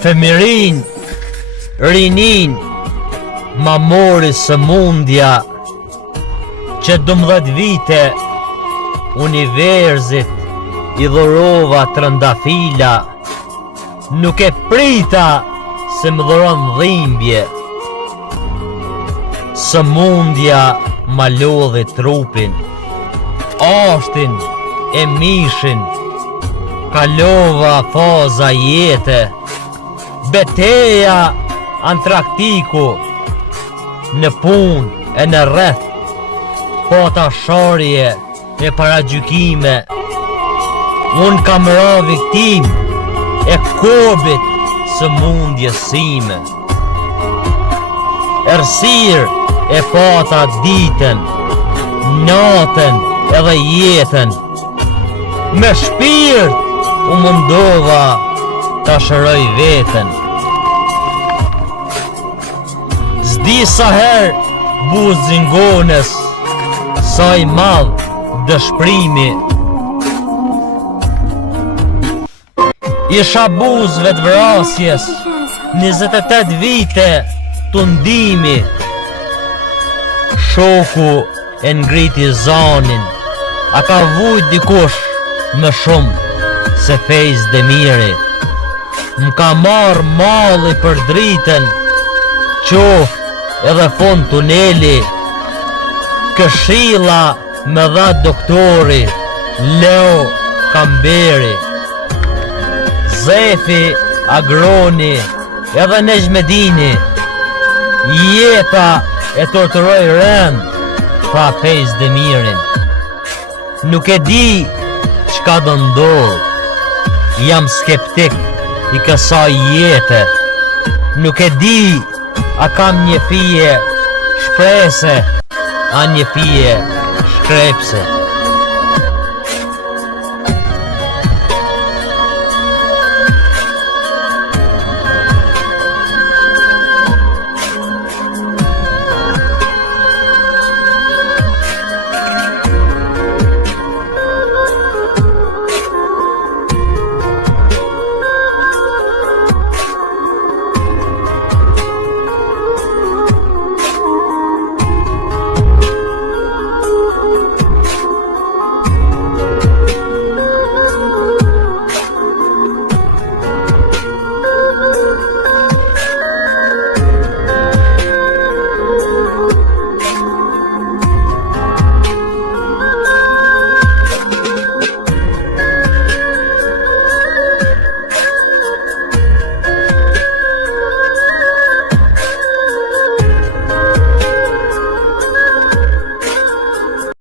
Femirin, rinin, ma mori sëmundja që 12 vite universit i dhurova trëndafila, nuk e prita se më dhuron dhimbje. Sëmundja ma lodhi trupin, ashtin e mishin, kalova faza jete, beteja antraktiku, në pun e në rreth, pata sharje e paragjykime. Unë kam ra viktim e kobit sëmundjes sime. Ersir e pata ditën, natën edhe jetën. Me shpirt u mundova ta shëroj veten. S'di sa her buz zingones, sa i madh dëshprimi. Isha buzve të vrasjes, 28 vite tundimi. Shoku e ngriti zanin, a ka vujt dikush më shumë se Fejz Demiri. M'ka marr malli për dritën, qof edhe fund tuneli. Këshilla me dha doktori Leo Kamberi. Zefi Agroni edhe Nejmedini, jeta e torturoj rend, tha Fejz Demirin. Nuk e di çka do ndodh, jam skeptik i kësaj jete. Nuk e di a kam një fije shprese, a një fije shkrepse.